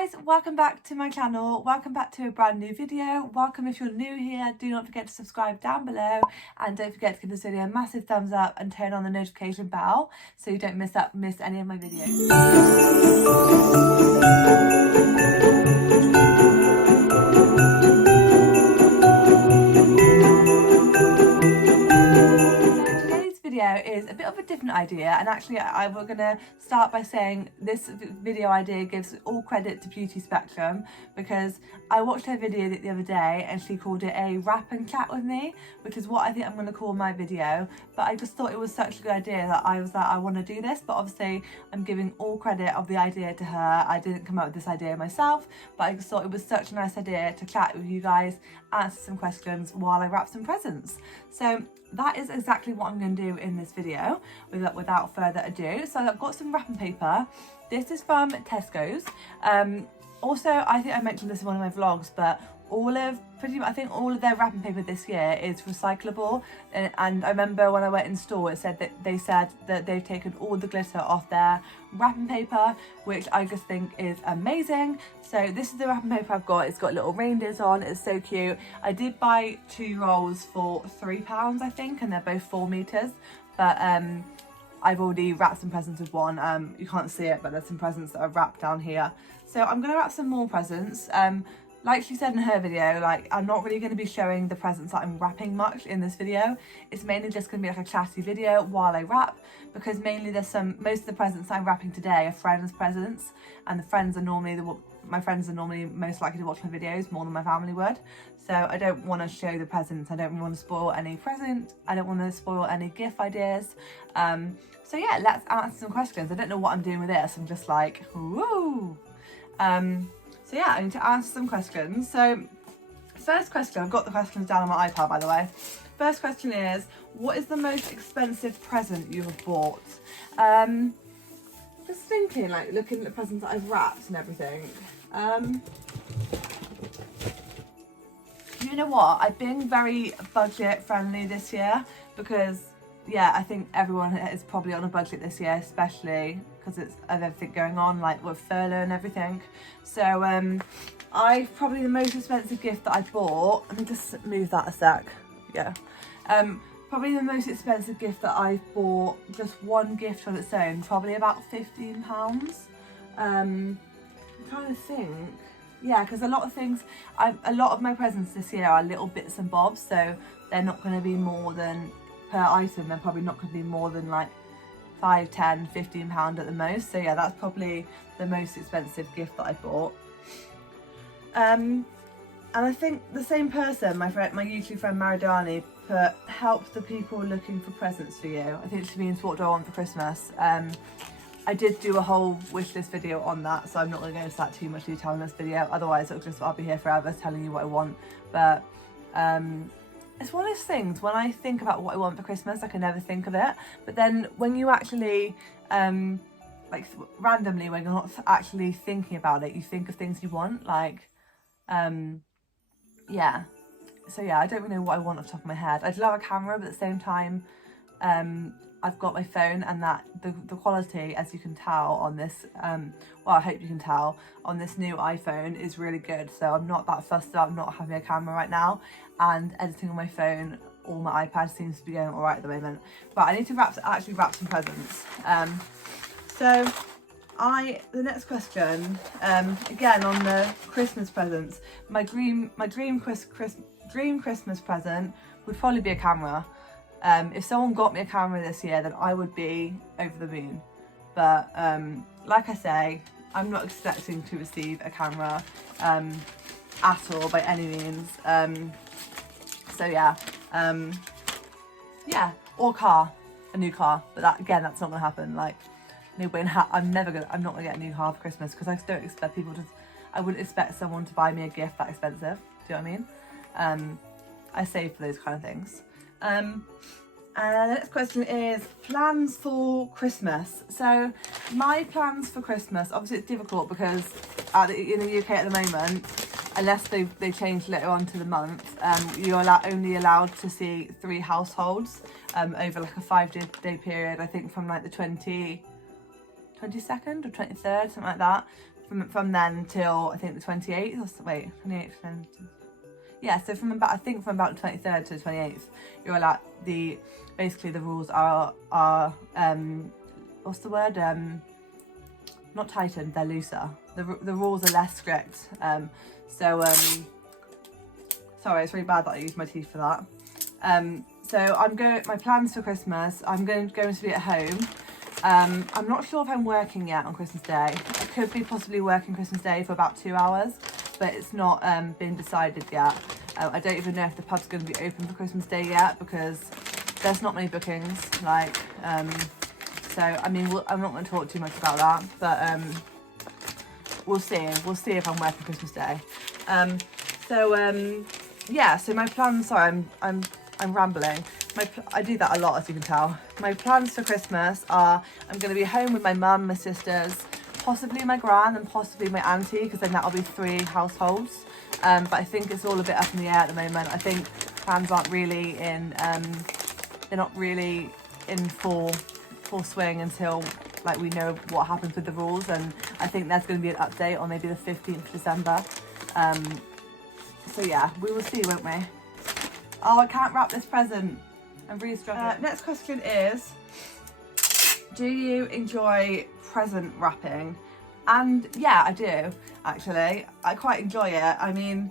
guys, welcome back to my channel. Welcome back to a brand new video. Welcome if you're new here. Do not forget to subscribe down below, and don't forget to give this video a massive thumbs up and turn on the notification bell so you don't miss any of my videos. Is a bit of a different idea, and actually we're gonna start by saying this video idea gives all credit to Beauty Spectrum, because I watched her video the other day and she called it a wrap and chat with me, which is what I think I'm going to call my video. But I just thought it was such a good idea that I was like, I want to do this, but obviously I'm giving all credit of the idea to her. I didn't come up with this idea myself, but I just thought it was such a nice idea to chat with you guys, answer some questions while I wrap some presents. So that is exactly what I'm going to do in this video without further ado. So I've got some wrapping paper. This is from Tesco's. Also, I think I mentioned this in one of my vlogs, but I think all of their wrapping paper this year is recyclable. And I remember when I went in store, it said that they've taken all the glitter off their wrapping paper, which I just think is amazing. So this is the wrapping paper I've got. It's got little reindeers on. It's so cute. I did buy 2 rolls for £3, I think, and they're both 4 meters. But I've already wrapped some presents with one. You can't see it, but there's some presents that are wrapped down here. So I'm going to wrap some more presents. Like she said in her video, like, I'm not really going to be showing the presents that I'm wrapping much in this video. It's mainly just going to be like a chatty video while I wrap, because mainly most of the presents that I'm wrapping today are friends' presents, and my friends are normally most likely to watch my videos more than my family would. So I don't want to show the presents. I don't want to spoil any present. I don't want to spoil any gift ideas. So yeah, let's answer some questions. I don't know what I'm doing with this. I'm just like, woo! So yeah, I need to answer some questions. So first question, I've got the questions down on my iPad, by the way. First question is, what is the most expensive present you have bought? Just thinking, like, looking at the presents that I've wrapped and everything. You know what? I've been very budget friendly this year because, yeah, I think everyone is probably on a budget this year, especially because of everything going on, like with furlough and everything. So probably the most expensive gift that I bought, let me just move that a sec, yeah. Probably the most expensive gift that I've bought, just one gift on its own, probably about £15. I'm trying to think. Yeah, because a lot of my presents this year are little bits and bobs, so they're not going to be more than, per item, they're probably not going to be more than like £5, £10, £15 at the most. So yeah, that's probably the most expensive gift that I bought. And I think the same person, my YouTube friend Maridani, put help the people looking for presents for you. I think she means what do I want for Christmas. I did do a whole wish list video on that, so I'm not going to go into that too much detail in this video. Otherwise, I'll be here forever telling you what I want. But it's one of those things, when I think about what I want for Christmas, I can never think of it. But then when you actually, like randomly, when you're not actually thinking about it, you think of things you want, like, yeah. So yeah, I don't really know what I want off the top of my head. I'd love a camera, but at the same time, I've got my phone, and that the quality, as you can tell on this, well, I hope you can tell, on this new iPhone is really good. So I'm not that fussed about not having a camera right now, and editing on my phone or my iPad seems to be going all right at the moment. But I need to actually wrap some presents. So the next question, again on the Christmas presents, my dream Christmas present would probably be a camera. If someone got me a camera this year, then I would be over the moon. But like I say, I'm not expecting to receive a camera at all by any means. So yeah, yeah, or a new car. But that's not gonna happen. Like, I'm not gonna get a new car for Christmas, because I just don't expect I wouldn't expect someone to buy me a gift that expensive. Do you know what I mean? I save for those kind of things. And the next question is plans for Christmas. So my plans for Christmas, obviously it's difficult because in the UK at the moment, unless they changed later on to the month, you're only allowed to see 3 households over like a 5-day period. I think from like the 22nd or 23rd, something like that. from then till I think the 28th, or so, wait, 28th, yeah, so from about, I think from about the 23rd to the 28th, you're allowed, basically the rules are what's the word, not tightened, they're looser. The rules are less strict. Sorry, it's really bad that I used my teeth for that. So my plans for Christmas, I'm going to be at home. I'm not sure if I'm working yet on Christmas Day. I could be possibly working Christmas Day for about 2 hours, but it's not been decided yet. I don't even know if the pub's going to be open for Christmas Day yet, because there's not many bookings. So I mean, I'm not going to talk too much about that, but we'll see. We'll see if I'm working Christmas Day. Yeah. So my plans. Sorry, I'm rambling. I do that a lot, as you can tell. My plans for Christmas are I'm going to be home with my mum, my sisters, possibly my gran, and possibly my auntie, because then that'll be 3 households. But I think it's all a bit up in the air at the moment. I think plans aren't really in. They're not really in full swing until we know what happens with the rules, and I think there's going to be an update on maybe the 15th of December. So yeah, we will see, won't we? Oh, I can't wrap this present. I'm really struggling. Next question is, do you enjoy present wrapping? And yeah, I do, actually. I quite enjoy it. I mean,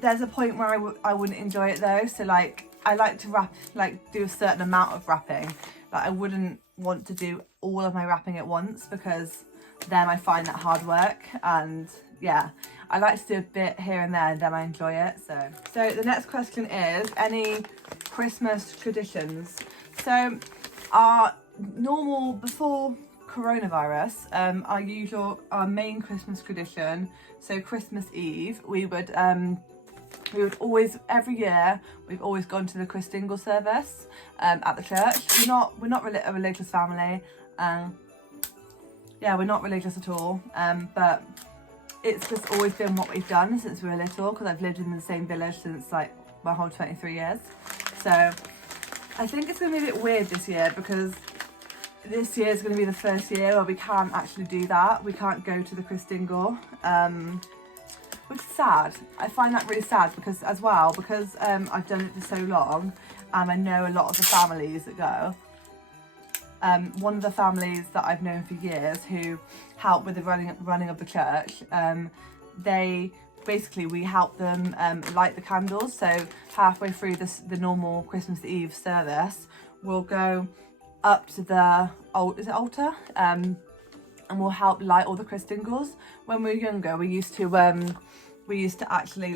there's a point where I wouldn't enjoy it though. So I like to wrap, do a certain amount of wrapping. I wouldn't want to do all of my wrapping at once, because then I find that hard work. And yeah, I like to do a bit here and there, and then I enjoy it. So the next question is, any Christmas traditions? So our normal, before coronavirus, our main Christmas tradition, so Christmas Eve, we would always, every year, we've always gone to the Christingle service at the church. We're not a religious family. Yeah, we're not religious at all. But it's just always been what we've done since we were little, because I've lived in the same village since my whole 23 years. So I think it's going to be a bit weird this year, because this year is going to be the first year where we can't actually do that. We can't go to the Christingle. Which is sad. I find that really sad, because I've done it for so long, and I know a lot of the families that go. One of the families that I've known for years who help with the running of the church, we help them light the candles. So halfway through the normal Christmas Eve service, we'll go up to the altar, and we'll help light all the Christingles. When we were younger, we used to actually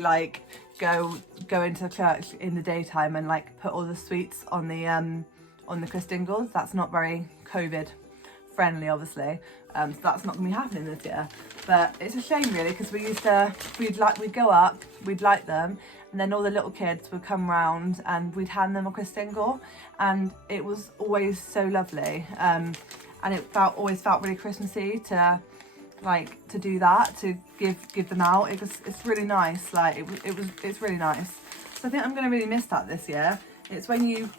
go into the church in the daytime and put all the sweets on the Christingles. That's not very COVID friendly, obviously. So that's not going to be happening this year. But it's a shame, really, because we'd go up, we'd light them, and then all the little kids would come round and we'd hand them a Christingle, and it was always so lovely. And it always felt really Christmassy to do that, to give them out. It's really nice. It's really nice. So I think I'm going to really miss that this year. It's when you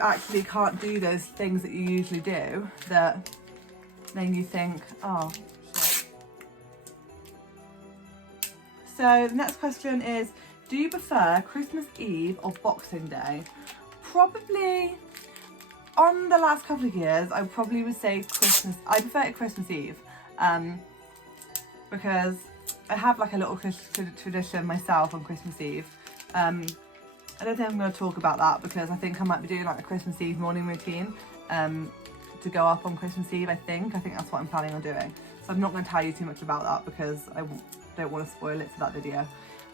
actually can't do those things that you usually do, that then you think, oh shit. So the next question is, do you prefer Christmas Eve or Boxing Day? Probably, on the last couple of years, I probably would say I prefer it Christmas Eve. Because I have a little tradition myself on Christmas Eve. I don't think I'm going to talk about that, because I think I might be doing a Christmas Eve morning routine to go up on Christmas Eve. I think that's what I'm planning on doing. So I'm not going to tell you too much about that, because I don't want to spoil it for that video.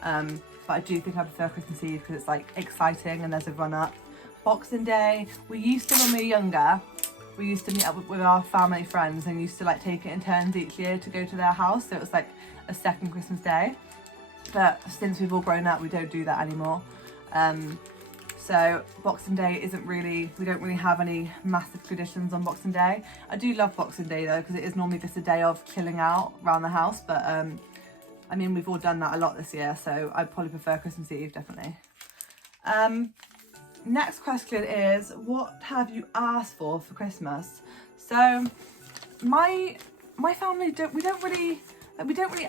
But I do think I prefer Christmas Eve, because it's exciting and there's a run up. Boxing Day, we used to, when we were younger, we used to meet up with our family friends and used to take it in turns each year to go to their house. So it was a second Christmas Day. But since we've all grown up, we don't do that anymore. So Boxing Day we don't really have any massive traditions on Boxing Day. I do love Boxing Day though, because it is normally just a day of chilling out around the house. But I mean, we've all done that a lot this year, so I'd probably prefer Christmas Eve, definitely. Next question is, what have you asked for Christmas? So my my family we don't really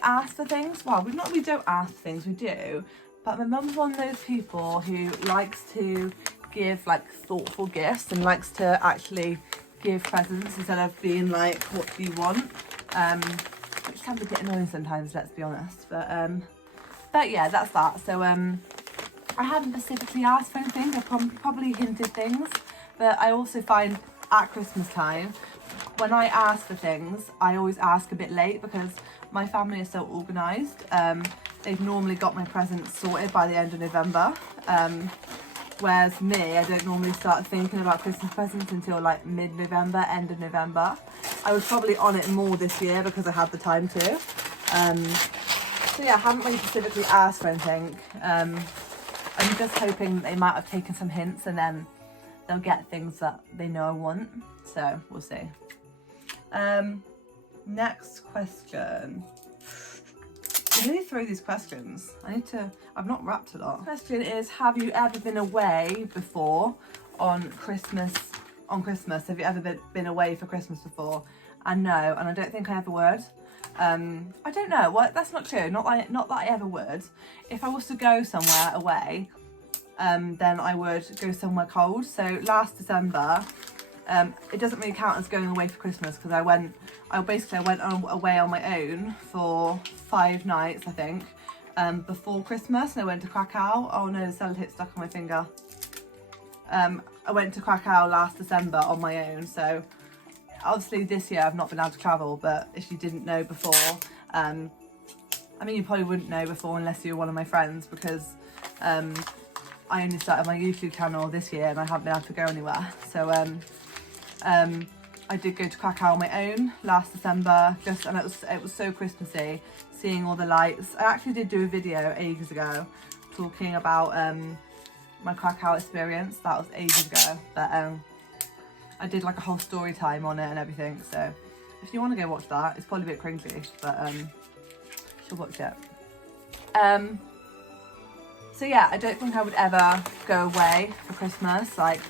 ask for things. Well, we don't ask for things, we do. But my mum's one of those people who likes to give like thoughtful gifts and likes to actually give presents instead of being like, what do you want? Which can be a bit annoying sometimes, let's be honest. But yeah, that's that. So I haven't specifically asked for anything. I probably hinted things, but I also find at Christmas time, when I ask for things, I always ask a bit late because my family is so organised. They've normally got my presents sorted by the end of November. Whereas me, I don't normally start thinking about Christmas presents until like mid-November, end of November. I was probably on it more this year because I had the time to. So yeah, I haven't really specifically asked for anything. I'm just hoping they might have taken some hints and then they'll get things that they know I want. So we'll see. Next question. I really throw these questions. I've not wrapped a lot. Question is, have you ever been away before on Christmas? Have you ever been away for Christmas before? And no, and I don't think I ever would. I don't know, what, that's not true. Not that I ever would. If I was to go somewhere away, then I would go somewhere cold. So last December, it doesn't really count as going away for Christmas because I went away on my own for 5 nights, I think, before Christmas, and I went to Krakow. Oh no, the sellotape stuck on my finger. I went to Krakow last December on my own, so obviously this year I've not been able to travel, but if you didn't know before, I mean, you probably wouldn't know before unless you were one of my friends, because I only started my YouTube channel this year and I haven't been able to go anywhere. So I did go to Krakow on my own last December, and it was so Christmassy, seeing all the lights. I actually did do a video ages ago talking about my Krakow experience. That was ages ago, but I did like a whole story time on it and everything. So if you want to go watch that, it's probably a bit cringy, but you should watch it. So yeah, I don't think I would ever go away for Christmas. Like,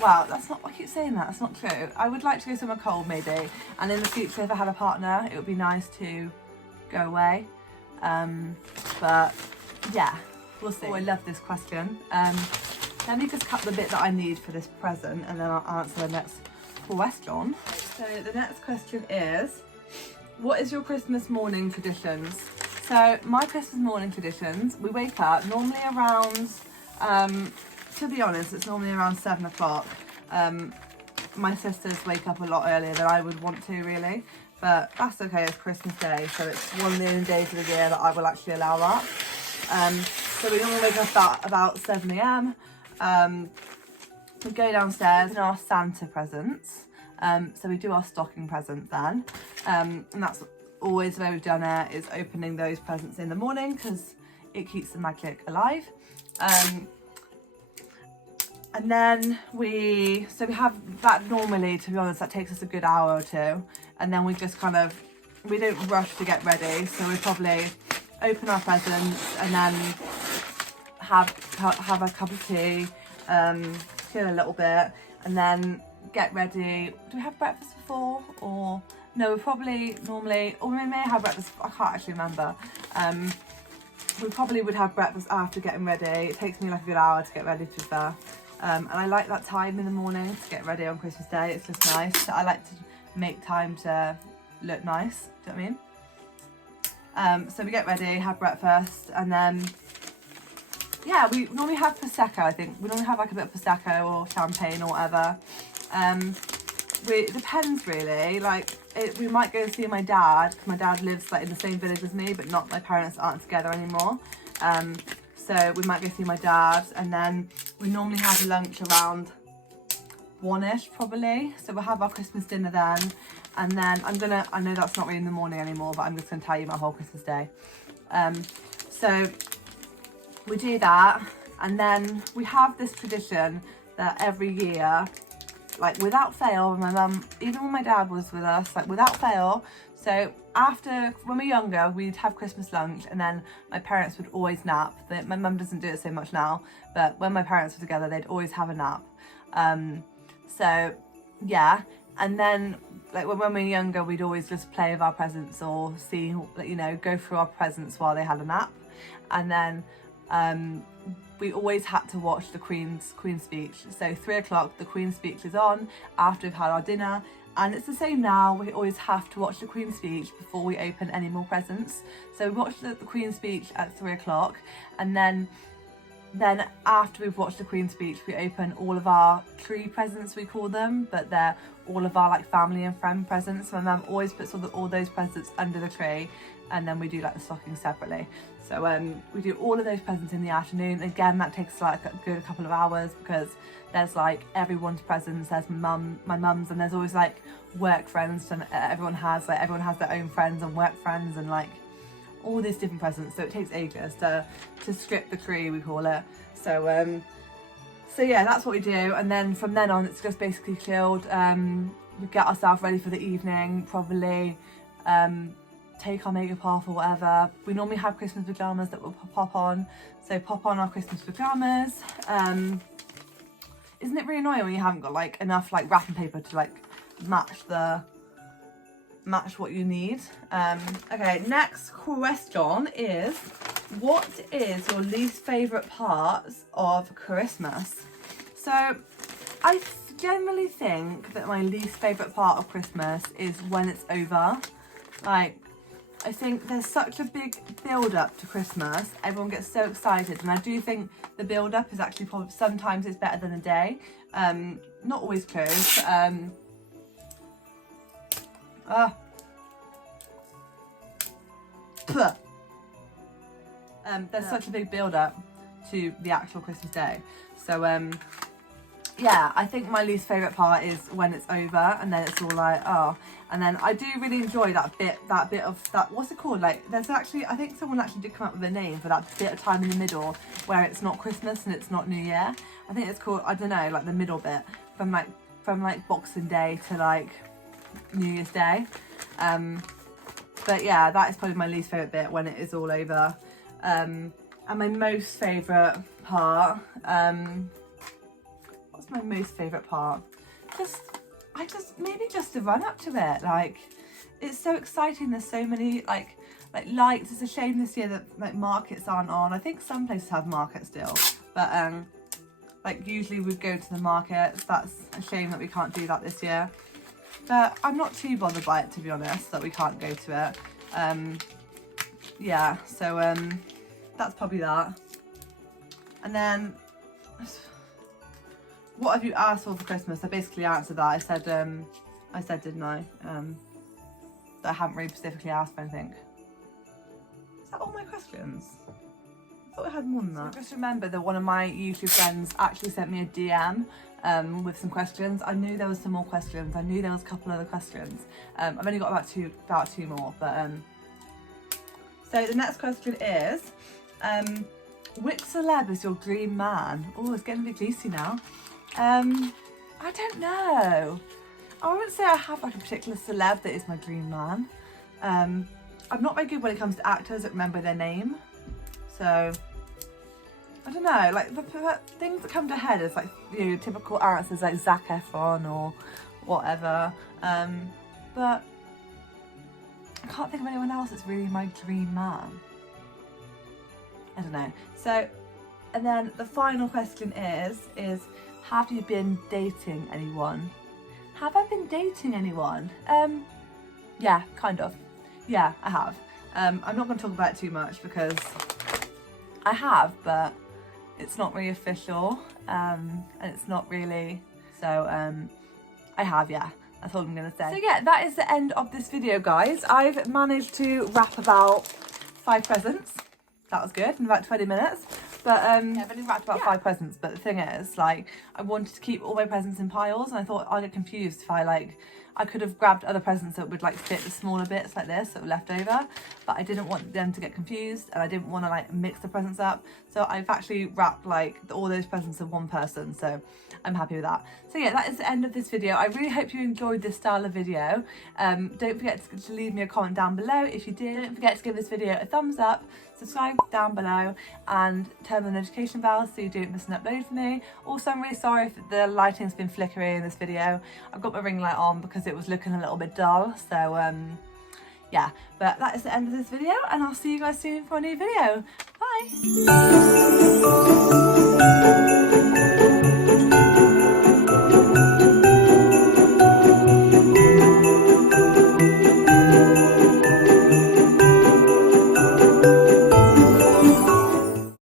wow, I keep saying that, that's not true. I would like to go somewhere cold maybe, and in the future if I had a partner, it would be nice to go away. But yeah, we'll see. Oh, I love this question. Let me just cut the bit that I need for this present and then I'll answer the next question. So the next question is, what is your Christmas morning traditions? So my Christmas morning traditions, we wake up normally around, to be honest, it's normally around 7 o'clock. My sisters wake up a lot earlier than I would want to really, but that's okay, it's Christmas Day, so it's one of the only days of the year that I will actually allow that. So we normally wake up about 7 a.m. We go downstairs in our Santa presents. So we do our stocking present then. And that's always the way we've done it, is opening those presents in the morning because it keeps the magic alive. And then we have that normally, to be honest, that takes us a good hour or two. And then we just we don't rush to get ready. So we probably open our presents and then have a cup of tea, chill a little bit, and then get ready. Do we have breakfast before? Or no, we probably normally, or we may have breakfast, I can't actually remember. We probably would have breakfast after getting ready. It takes me like a good hour to get ready, to be fair. And I like that time in the morning to get ready on Christmas Day. It's just nice. I like to make time to look nice, do you know what I mean? So we get ready, have breakfast, and then yeah, we normally have Prosecco, I think. We normally have like a bit of Prosecco or champagne or whatever. It depends really, like we might go see my dad, because my dad lives like in the same village as me, but not, my parents aren't together anymore. So we might go see my dad, and then we normally have lunch around 1ish probably. So we'll have our Christmas dinner then, and then I know that's not really in the morning anymore, but I'm just gonna tell you my whole Christmas day. So we do that, and then we have this tradition that every year, like without fail, my mum, even when my dad was with us, like without fail, so after, when we were younger, we'd have Christmas lunch and then my parents would always nap. My mum doesn't do it so much now, but when my parents were together, they'd always have a nap. So yeah, And then like when we were younger, we'd always just play with our presents or see, you know, go through our presents while they had a nap. And then we always had to watch the Queen's speech. So 3 o'clock, the Queen's speech is on after we've had our dinner. And it's the same now, we always have to watch the Queen's speech before we open any more presents. So we watch the Queen's speech at 3 o'clock, and then after we've watched the Queen's speech, we open all of our tree presents, we call them, but they're all of our like family and friend presents. My mum always puts all those presents under the tree, and then we do like the stockings separately. So we do all of those presents in the afternoon. Again, that takes like a good couple of hours because there's like everyone's presents. There's my mum's, and there's always like work friends, and everyone has their own friends and work friends and like all these different presents. So it takes ages to strip the tree, we call it. So so yeah, that's what we do. And then from then on, it's just basically chilled. We get ourselves ready for the evening, probably take our makeup off or whatever. We normally have Christmas pyjamas that we'll pop on. So pop on our Christmas pyjamas. Isn't it really annoying when you haven't got like enough like wrapping paper to like match what you need? Okay, next question is, what is your least favourite parts of Christmas? So I generally think that my least favourite part of Christmas is when it's over. Like, I think there's such a big build up to Christmas. Everyone gets so excited, and I do think the build up is actually probably sometimes it's better than the day. Not always true. There's such a big build up to the actual Christmas day. So yeah, I think my least favourite part is when it's over and then it's all like, oh. And then I do really enjoy that bit of that, what's it called? Like, there's actually, I think someone actually did come up with a name for that bit of time in the middle where it's not Christmas and it's not New Year. I think it's called, I don't know, like the middle bit from like Boxing Day to like New Year's Day. But yeah, that is probably my least favourite bit, when it is all over. And my most favourite part, what's my most favourite part? Maybe just the run up to it. Like, it's so exciting. There's so many like lights. It's a shame this year that like markets aren't on. I think some places have markets still, but like usually we'd go to the markets. That's a shame that we can't do that this year. But I'm not too bothered by it, to be honest, that we can't go to it. Yeah, so that's probably that. And then, what have you asked for Christmas? I basically answered that. I said, didn't I? That I haven't really specifically asked for anything. Is that all my questions? I thought I had more than that. So just remember that one of my YouTube friends actually sent me a DM with some questions. I knew there was some more questions. I knew there was a couple other questions. I've only got about two more, but so the next question is, which celeb is your dream man? Oh, it's getting a bit juicy now. I don't know. I wouldn't say I have like a particular celeb that is my dream man. I'm not very good when it comes to actors that remember their name. So I don't know, like the things that come to head is like, you know, typical answers like Zac Efron or whatever. But I can't think of anyone else that's really my dream man. I don't know. So, and then the final question is have you been dating anyone? Have I been dating anyone? Yeah, kind of. Yeah, I have. I'm not going to talk about it too much because I have, but it's not really official, and it's not really, so I have, yeah. That's all I'm going to say. So yeah, that is the end of this video, guys. I've managed to wrap about 5 presents. That was good, in about 20 minutes. But yeah, I've only wrapped about 5 presents. But the thing is, like, I wanted to keep all my presents in piles, and I thought I'd get confused if I I could have grabbed other presents that would like fit the smaller bits like this that were left over, but I didn't want them to get confused and I didn't want to like mix the presents up. So I've actually wrapped like all those presents of one person, so I'm happy with that. So yeah, that is the end of this video. I really hope you enjoyed this style of video. Don't forget to leave me a comment down below if you did. Don't forget to give this video a thumbs up, subscribe down below and turn on the notification bell so you don't miss an upload from me. Also, I'm really sorry if the lighting's been flickering in this video. I've got my ring light on because it was looking a little bit dull, so yeah, but that is the end of this video and I'll see you guys soon for a new video. Bye!